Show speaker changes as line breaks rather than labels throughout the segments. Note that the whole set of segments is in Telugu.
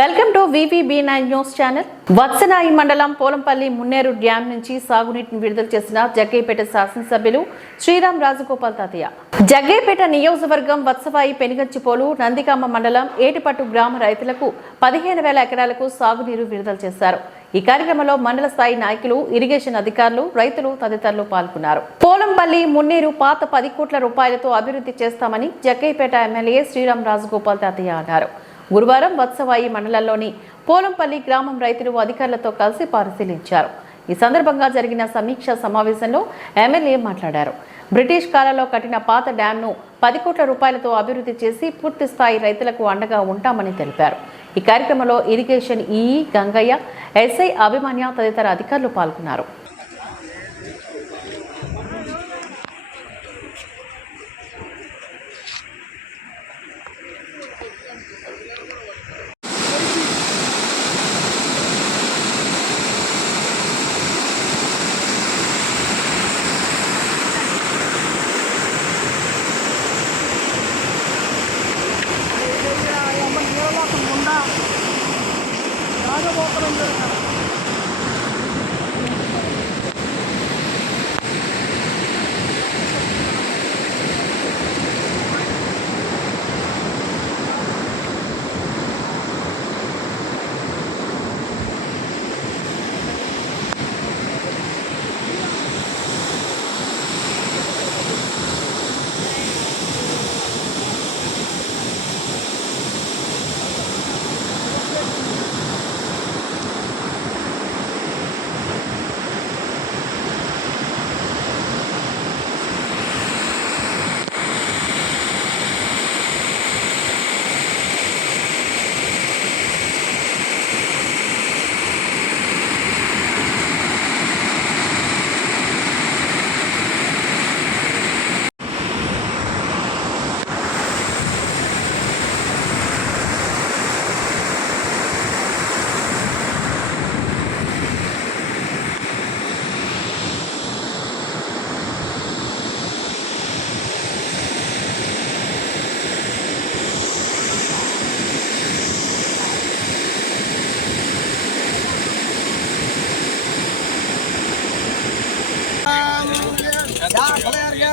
Welcome to VVB nine news channel. Vatsavai మండలం పోలంపల్లి మున్నేరు డ్యాం నుంచి సాగునీటిని విడుదల చేసిన జగ్గైపేట శాసనసభ్యులు శ్రీరామ్ రాజగోపాల్ తాతయ్య. జగ్గైపేట నియోజకవర్గం వత్సవాయి పెనుగంచిపోలు నందికామ మండలం ఏటిపట్టు గ్రామ రైతులకు పదిహేను వేల ఎకరాలకు సాగునీరు విడుదల చేశారు. ఈ కార్యక్రమంలో మండల స్థాయి నాయకులు ఇరిగేషన్ అధికారులు రైతులు తదితరులు పాల్గొన్నారు. పోలంపల్లి మున్నేరు పాత పది కోట్ల రూపాయలతో అభివృద్ధి చేస్తామని జగ్గైపేట ఎమ్మెల్యే శ్రీరామ్ రాజగోపాల్ తాతయ్య అన్నారు. గురువారం వత్సవాయి మండలంలోని పోలంపల్లి గ్రామం రైతులు అధికారులతో కలిసి పరిశీలించారు. ఈ సందర్భంగా జరిగిన సమీక్ష సమావేశంలో ఎమ్మెల్యే మాట్లాడారు. బ్రిటిష్ కాలంలో కట్టిన పాత డ్యాంను పది కోట్ల రూపాయలతో అభివృద్ధి చేసి పూర్తి స్థాయి రైతులకు అండగా ఉంటామని తెలిపారు. ఈ కార్యక్రమంలో irrigation EE Gangaiah SI Abhimanyu తదితర అధికారులు పాల్గొన్నారు.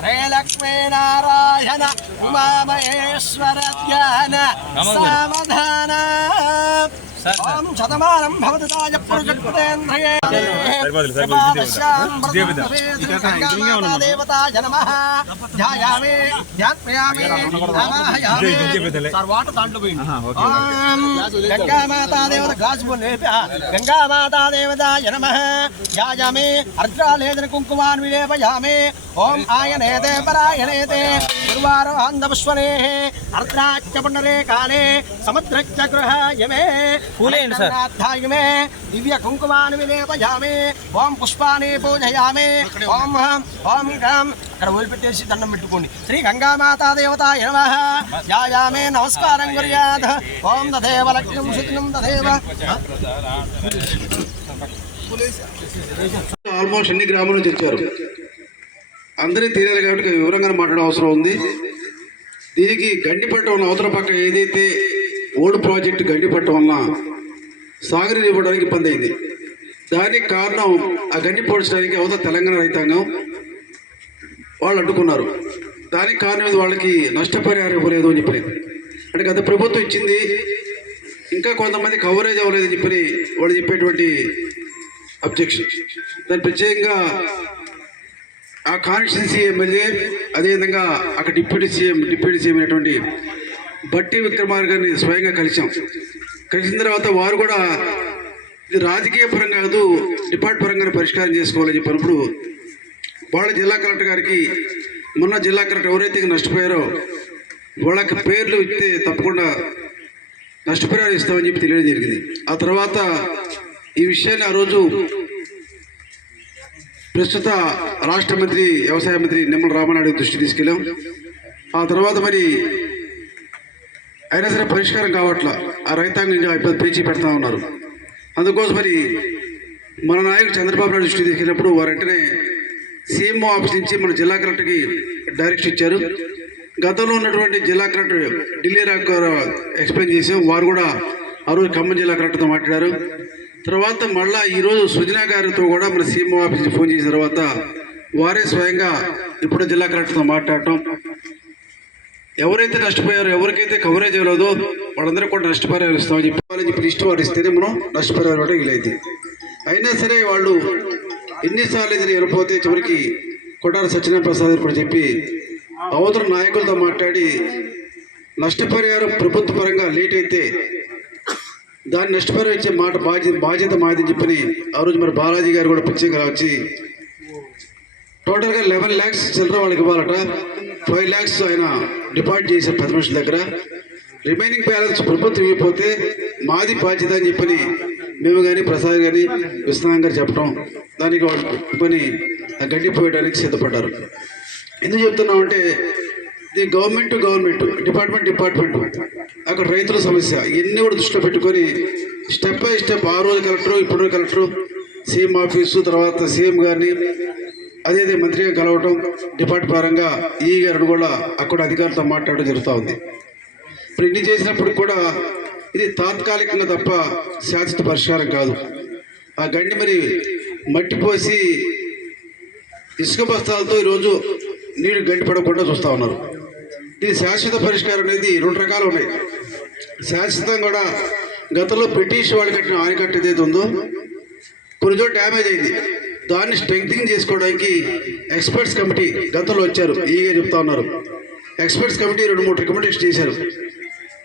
ఆయుష్యేవేంద్రియ ప్రతిదీర్ఘదాచతాయుష్మాన్ భవకండాయురారోగ్యైశ్వర్యాభివృద్ధిరస్తు అఖండ మనోధాన శ్రీలక్ష్మీ నారాయణ ఉమామహేశ్వర ధ్యాన సామధాన ఓం శతమానం భవతాయ పురుషకృతేంద్రియే దేవతాయ నమః ధ్యాయామి ధ్యాత్మయామి నమాహయామి సార్ వాటర్ దాంట్లో పోయింది ఓం గంగామాతా దేవత గ్లాస్ గంగామాతా దేవతాయ నమః ధ్యాయామి అర్ద్రాలేదన కుంకుమాన్ విలేపయామి ఓం ఆయనేతే పరాయణేతే గురువారో ఆంధపుష్పనే అర్ద్రాచ్య పుండరే కాలే సముద్రచ్చ గృహాయమే
పూలేండి సార్.
మే దివ్య కుంకుమాన్ని విలేపయామి ఓం పుష్పాన్ని పూజయామి. ఓం ఓం గం. అక్కడ వదిలిపెట్టేసి దండం పెట్టుకోండి. శ్రీ గంగామాతా దేవత నమః. యాయామే నమస్కారం కుర్యాద్ ఓం తదేవ లక్ష్మం సుతినం తదేవ.
ఆల్మోస్ట్ అన్ని గ్రామాల నుంచి వచ్చారు అందరికీ తెలియాలి కాబట్టి వివరంగా మాట్లాడే అవసరం ఉంది. దీనికి గండిపట్ట ఉన్న అవతల పక్క ఏదైతే ఓల్డ్ ప్రాజెక్ట్ గండిపట్ట ఉన్న సాగరీ ఇవ్వడానికి ఇబ్బంది అయింది. దానికి కారణం ఆ గండి పోడ్చడానికి అవతల తెలంగాణ రైతాంగం వాళ్ళు అడ్డుకున్నారు. దానికి కారణం వాళ్ళకి నష్టపరిహారం ఇవ్వలేదు అని చెప్పి అంటే గత ప్రభుత్వం ఇచ్చింది ఇంకా కొంతమంది కవరేజ్ అవ్వలేదు చెప్పి వాళ్ళు చెప్పేటువంటి అబ్జెక్షన్ దాని ప్రత్యేకంగా ఆ కాన్స్టిట్యున్సీ ఎమ్మెల్యే అదేవిధంగా అక్కడ డిప్యూటీ సీఎం డిప్యూటీ సీఎం అయినటువంటి బట్టి విక్రమార్ గారిని స్వయంగా కలిసాం కలిసిన తర్వాత వారు కూడా రాజకీయ పరంగా కాదు డిపార్ట్ పరంగా పరిష్కారం చేసుకోవాలని చెప్పినప్పుడు వాళ్ళ జిల్లా కలెక్టర్ గారికి మొన్న జిల్లా కలెక్టర్ ఎవరైతే నష్టపోయారో వాళ్ళకి పేర్లు ఇస్తే తప్పకుండా నష్టపరిహారం ఇస్తామని చెప్పి తెలియడం జరిగింది. ఆ తర్వాత ఈ విషయాన్ని ఆ రోజు ప్రస్తుత రాష్ట్ర మంత్రి వ్యవసాయ మంత్రి నిమ్మల రామనాయుడు దృష్టి తీసుకెళ్ళాం. ఆ తర్వాత మరి అయినా సరే పరిష్కారం కావట్ల. ఆ రైతాంగం ఇబ్బంది పేచి పెడతా ఉన్నారు. అందుకోసం మరి మన నాయకుడు చంద్రబాబు నాయుడు దృష్టి తీసుకెళ్ళినప్పుడు వారు వెంటనే సీఎంఓ ఆఫీస్ నుంచి మన జిల్లా కలెక్టర్కి డైరెక్షన్ ఇచ్చారు. గతంలో ఉన్నటువంటి జిల్లా కలెక్టర్ ఢిల్లీ రాక్ ఎక్స్ప్లెయిన్ చేసాం వారు కూడా ఆ రోజు ఖమ్మం జిల్లా కలెక్టర్తో మాట్లాడారు. తర్వాత మళ్ళా ఈరోజు సుజనా గారితో కూడా మన సీఎం ఆఫీస్కి ఫోన్ చేసిన తర్వాత వారే స్వయంగా ఇప్పుడు జిల్లా కలెక్టర్తో మాట్లాడటం. ఎవరైతే నష్టపోయారో ఎవరికైతే కవరేజ్ ఇవ్వలేదో వాళ్ళందరూ కూడా నష్టపరిహారం ఇస్తామని చెప్పి వాళ్ళని చెప్పి లిస్ట్ వారు ఇస్తేనే మనం నష్టపరిహారం ఇవ్వడం వీలైంది అయినా సరే వాళ్ళు ఎన్నిసార్లు ఇది వెళ్ళిపోతే చివరికి కొట్టార సత్యనారాయణ ప్రసాద్ కూడా చెప్పి అవతల నాయకులతో మాట్లాడి నష్టపరిహారం ప్రభుత్వ పరంగా లేట్ అయితే దాన్ని పేరు ఇచ్చే మాట బాధ్యత బాధ్యత మాదని చెప్పని ఆ రోజు మరి బాలాజీ గారు కూడా ప్రత్యేకంగా వచ్చి టోటల్గా లెవెన్ ల్యాక్స్ చిల్లర వాళ్ళకి ఇవ్వాలట. ఫైవ్ ల్యాక్స్ ఆయన డిపాజిట్ చేశారు పది మనుషుల దగ్గర. రిమైనింగ్ బ్యాలెన్స్ ప్రభుత్వం ఇవ్వకపోతే మాది బాధ్యత అని చెప్పని మేము కానీ ప్రసాద్ కానీ విశ్వనాథ్ గారు చెప్పడం దానికి వాళ్ళు పని గడ్డిపోయడానికి సిద్ధపడ్డారు. ఎందుకు చెప్తున్నామంటే ఇది గవర్నమెంట్ గవర్నమెంట్ డిపార్ట్మెంట్ డిపార్ట్మెంట్ అక్కడ రైతుల సమస్య. ఇవన్నీ కూడా దృష్టిలో పెట్టుకొని స్టెప్ బై స్టెప్ ఆ రోజు కలెక్టర్ ఇప్పుడు కలెక్టర్ సీఎం ఆఫీసు తర్వాత సీఎం గారిని అదే అదే మంత్రిగా కలవటం డిపార్ట్ పరంగా ఈ గారు కూడా అక్కడ అధికారులతో మాట్లాడడం జరుగుతూ ఉంది. ఇప్పుడు ఇన్ని చేసినప్పుడు కూడా ఇది తాత్కాలికంగా తప్ప శాశ్వత పరిష్కారం కాదు. ఆ గండి మరి మట్టి పోసి ఇసుక బస్తాలతో ఈరోజు నీరు గండి పడకుండా చూస్తూ ఉన్నారు. ఈ శాశ్వత పరిష్కారం అనేది రెండు రకాలు ఉన్నాయి. శాశ్వతం కూడా గతంలో బ్రిటిష్ వాళ్ళు కట్టిన ఆనకట్ట ఏదైతే ఉందో కొన్ని చోట్ల డ్యామేజ్ అయింది. దాన్ని స్ట్రెంగ్తింగ్ చేసుకోవడానికి ఎక్స్పర్ట్స్ కమిటీ గతంలో వచ్చారు. ఈగే చెప్తా ఉన్నారు. ఎక్స్పర్ట్స్ కమిటీ రెండు మూడు రికమెండేషన్ చేశారు.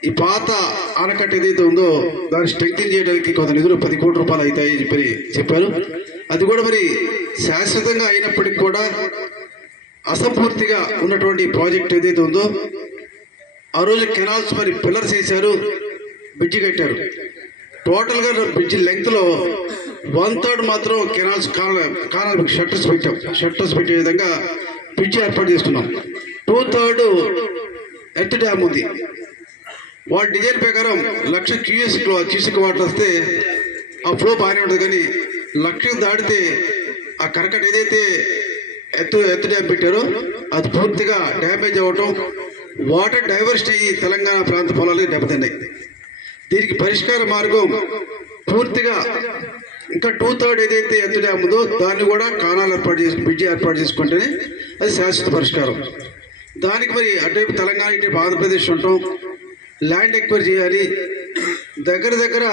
ఈ పాత ఆనకట్ట ఏదైతే ఉందో దాన్ని స్ట్రెంగ్తింగ్ చేయడానికి కొంత నిధులు పది కోట్ల రూపాయలు అవుతాయి చెప్పి చెప్పారు. అది కూడా మరి శాశ్వతంగా అయినప్పటికీ కూడా అసంపూర్తిగా ఉన్నటువంటి ప్రాజెక్ట్ ఏదైతే ఉందో ఆ రోజు కెనాల్స్ మరి పిల్లర్స్ వేశారు బ్రిడ్జి కట్టారు. టోటల్గా బ్రిడ్జి లెంగ్త్లో వన్ థర్డ్ మాత్రం కెనాల్స్ కానల్ కానల్ షట్టర్స్ పెట్టాం. షట్టర్స్ పెట్టే విధంగా బ్రిడ్జి ఏర్పాటు చేసుకున్నాం. టూ థర్డ్ ఎర్త్ డ్యామ్ ఉంది. వాళ్ళ డిజైన్ ప్రకారం లక్ష క్యూఎస్ క్యూసిక్ వాటర్ వస్తే ఆ ఫ్లో బాగానే ఉంటుంది. కానీ లక్ష దాటితే ఆ కరకట్ ఏదైతే ఎత్తు ఎత్తు డ్యామ్ పెట్టారో. అది పూర్తిగా డ్యామేజ్ అవ్వటం వాటర్ డైవర్సిటీ తెలంగాణ ప్రాంత పొలాలకు దెబ్బతిన్నాయి. దీనికి పరిష్కార మార్గం పూర్తిగా ఇంకా టూ థర్డ్ ఏదైతే ఎత్తు డ్యామ్ ఉందో దాన్ని కూడా కాణాలు ఏర్పాటు చేసి బ్రిడ్జి ఏర్పాటు చేసుకుంటేనే అది శాశ్వత పరిష్కారం. దానికి మరి అటువైపు తెలంగాణ ఇటువైపు ఆంధ్రప్రదేశ్ ఉంటాం. ల్యాండ్ ఎక్వైర్ చేయాలి. దగ్గర దగ్గర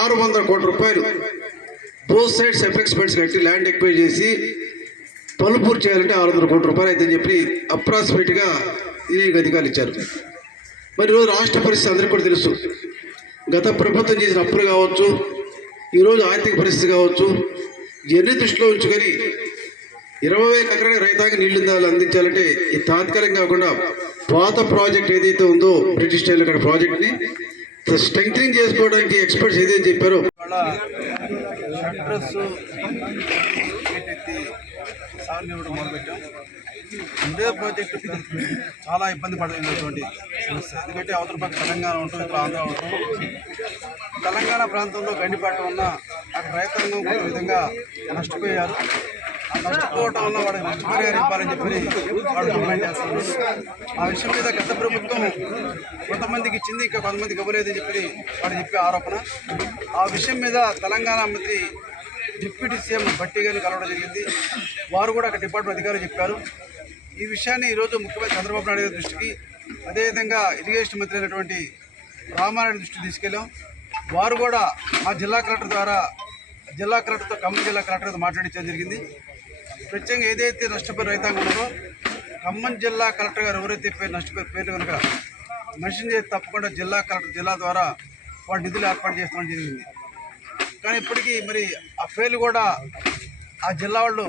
ఆరు వందల కోట్ల రూపాయలు బోత్ సైడ్స్ ఎఫెక్స్మెంట్స్ కట్టి ల్యాండ్ ఎక్వైర్ చేసి పనులు పూర్తి చేయాలంటే ఆరు వందల కోట్ల రూపాయలు అయితే చెప్పి అప్రాక్సిమేట్గా దీనికి అధికారులు ఇచ్చారు. మరి ఈరోజు రాష్ట్ర పరిస్థితి అందరికీ కూడా తెలుసు. గత ప్రభుత్వం చేసిన అప్పులు కావచ్చు ఈరోజు ఆర్థిక పరిస్థితి కావచ్చు ఇవన్నీ దృష్టిలో ఉంచుకొని ఇరవై వేల ఎకరాల రైతాంగ నీళ్ళు అందించాలంటే ఈ తాత్కాలికం కాకుండా పాత ప్రాజెక్ట్ ఏదైతే ఉందో బ్రిటిష్ స్టైల్ అక్కడ ప్రాజెక్ట్ని స్ట్రెంగ్ చేసుకోవడానికి ఎక్స్పర్ట్స్ ఏదైతే చెప్పారో
సార్లు ఇవ్వడం మొదలుపెట్టాం. ఇదే ప్రాజెక్టు చాలా ఇబ్బంది పడినటువంటి సమస్య. ఎందుకంటే అవతల పక్క తెలంగాణ ఉంటుంది ఇక్కడ ఆంధ్ర ఉంటుంది. తెలంగాణ ప్రాంతంలో గండిపేట ఉన్న అక్కడ రైతాంగం కొంత విధంగా నష్టపోయారు. ఆ నష్టపోవటం వల్ల వాడికి నష్టపరిహారం ఇవ్వాలని చెప్పి వాడు డిమాండ్ చేస్తున్నారు. ఆ విషయం మీద గత ప్రభుత్వం కొంతమందికి ఇచ్చింది ఇంకా కొంతమందికి ఇవ్వలేదని చెప్పి వాడు చెప్పే ఆరోపణ. ఆ విషయం మీద తెలంగాణ మంత్రి డిప్యూటీ సీఎం భట్టి గారిని కలవడం జరిగింది. వారు కూడా అక్కడ డిపార్ట్మెంట్ అధికారులు చెప్పారు. ఈ విషయాన్ని ఈరోజు ముఖ్యమంత్రి చంద్రబాబు నాయుడు గారి దృష్టికి అదేవిధంగా ఇరిగేషన్ మంత్రి అయినటువంటి రామారాయుడు దృష్టికి తీసుకెళ్ళాం. వారు కూడా మా జిల్లా కలెక్టర్ ద్వారా జిల్లా కలెక్టర్తో ఖమ్మం జిల్లా కలెక్టర్తో మాట్లాడించడం జరిగింది. ప్రత్యేకంగా ఏదైతే నష్టపోయిన రైతాంగం ఉన్నారో ఖమ్మం జిల్లా కలెక్టర్ గారు ఎవరైతే పేరు నష్టపోయిన పేర్లు కనుక మెన్షన్ చేసి తప్పకుండా జిల్లా కలెక్టర్ జిల్లా ద్వారా వాటి నిధులు ఏర్పాటు చేస్తామని జరిగింది. కానీ ఇప్పటికీ మరి ఆ పేర్లు కూడా ఆ జిల్లా వాళ్ళు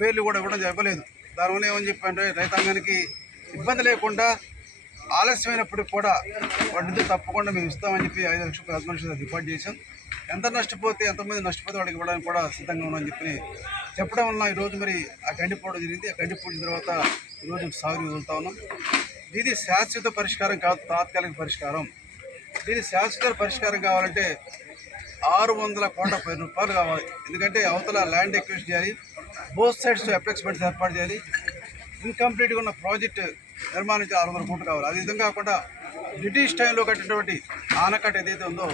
పేర్లు కూడా ఇవ్వడం జరగలేదు దానివల్ల ఏమని చెప్పంటే రైతాంగానికి ఇబ్బంది లేకుండా ఆలస్యమైనప్పటికి కూడా వాటి తప్పకుండా మేము ఇస్తామని చెప్పి ఐదు లక్షల రూపాయలు లక్షలు రిపోర్ట్ చేశాం.
ఎంత నష్టపోతే ఎంతమంది నష్టపోతే వాళ్ళకి ఇవ్వడానికి కూడా సిద్ధంగా ఉన్నామని చెప్పి చెప్పడం వలన ఈరోజు మరి ఆ గండి జరిగింది. ఆ గండిపోయిన తర్వాత ఈరోజు సాగు వదులుతా ఉన్నాం. ఇది శాశ్వత పరిష్కారం కాదు తాత్కాలిక పరిష్కారం. దీని శాశ్వత పరిష్కారం కావాలంటే ఆరు వందల కోట్ల పది రూపాయలు కావాలి. ఎందుకంటే అవతల ల్యాండ్ ఎక్విజిషన్ చేయాలి బోత్ సైడ్స్ అప్లెక్స్మెంట్స్ ఏర్పాటు చేయాలి. ఇన్కంప్లీట్గా ఉన్న ప్రాజెక్ట్ నిర్మాణించి ఆరు వందల కోట్లు కావాలి. అది విధంగా కాకుండా బ్రిటిష్ టైంలో కట్టినటువంటి ఆనకట్ట ఏదైతే ఉందో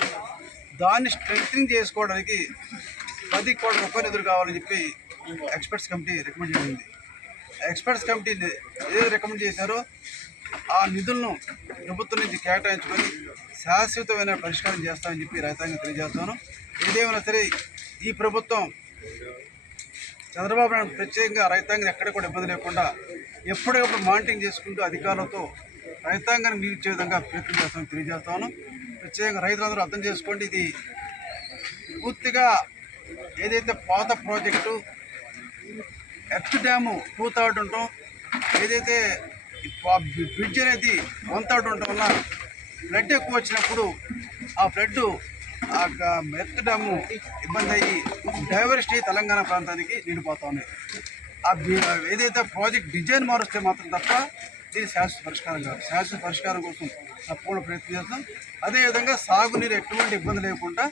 దాన్ని స్ట్రెంగ్ చేసుకోవడానికి పది కోట్ల రూపాయలు ఎదురు కావాలని చెప్పి ఎక్స్పర్ట్స్ కమిటీ రికమెండ్ చేసింది. ఎక్స్పర్ట్స్ కమిటీ ఏది రికమెండ్ చేశారో ఆ నిధులను ప్రభుత్వం నుంచి కేటాయించుకొని శాశ్వతమైన పరిష్కారం చేస్తామని చెప్పి రైతాంగం తెలియజేస్తాను ఏదేమైనా సరే ఈ ప్రభుత్వం చంద్రబాబు నాయుడు ప్రత్యేకంగా రైతాంగం ఎక్కడ కూడా ఇబ్బంది లేకుండా ఎప్పటికప్పుడు మానిటరింగ్ చేసుకుంటూ అధికారులతో రైతాంగాన్ని నిలిచే విధంగా ప్రయత్నం చేస్తామని తెలియజేస్తాను ప్రత్యేకంగా రైతులందరూ అర్థం చేసుకోండి ఇది పూర్తిగా ఏదైతే పాత project earth dam two third ఉండటం ఏదైతే బ్రిడ్జ్ అనేది వన్ థర్డ్ ఉండటం వల్ల ఫ్లడ్ ఎక్కువ వచ్చినప్పుడు ఆ ఫ్లడ్ ఆ డ్యాము ఇబ్బంది అయ్యి డైవర్సిటీ తెలంగాణ ప్రాంతానికి నిండిపోతా ఉన్నాయి ఆ బి- ఏదైతే ప్రాజెక్ట్ డిజైన్ మారుస్తే మాత్రం తప్ప ఇది శాశ్వత పరిష్కారం కాదు. శాశ్వత పరిష్కారం కోసం తప్పకుండా ప్రయత్నం చేస్తాం. అదేవిధంగా సాగునీరు ఎటువంటి ఇబ్బంది లేకుండా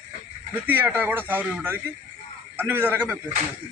ప్రతి ఏటా కూడా సాగు ఇవ్వడానికి అన్ని విధాలుగా మేము ప్రయత్నం చేస్తాం.